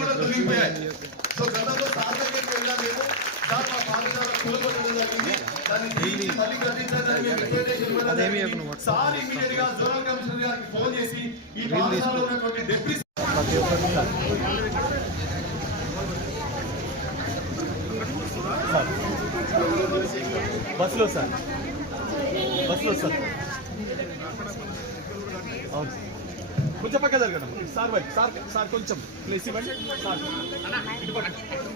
కూడా తొలగిపోయాయి. సో గతంలో సార్ దగ్గరికి వెళ్ళాం మేము, సార్ మా పాఠశాల కూలగొట్టడం జరిగింది, దాన్ని తీసి మళ్ళీ కట్టించాలని మేము రిప్రజెంటేషన్ ఇవ్వడం జరిగింది. సార్ ఇమీడియట్ గా జోనల్ కమిషనర్ గారికి ఫోన్ చేసి ఈ పాఠశాలలో ఉన్నటువంటి డెప్యూటీ బస్సులో సార్ కొంచెం పక్క జరగడం సార్ బై సార్ కొంచెం ప్లేస్ ఇవ్వండి సార్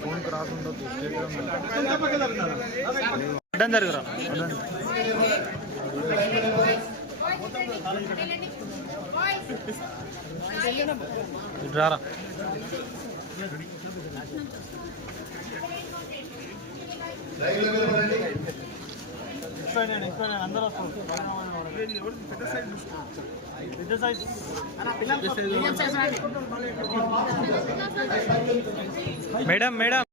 ఫోన్ రాకుండా కొంచెం పక్క జరగడం అడ్డం జరగరా రారా అందరూ మేడం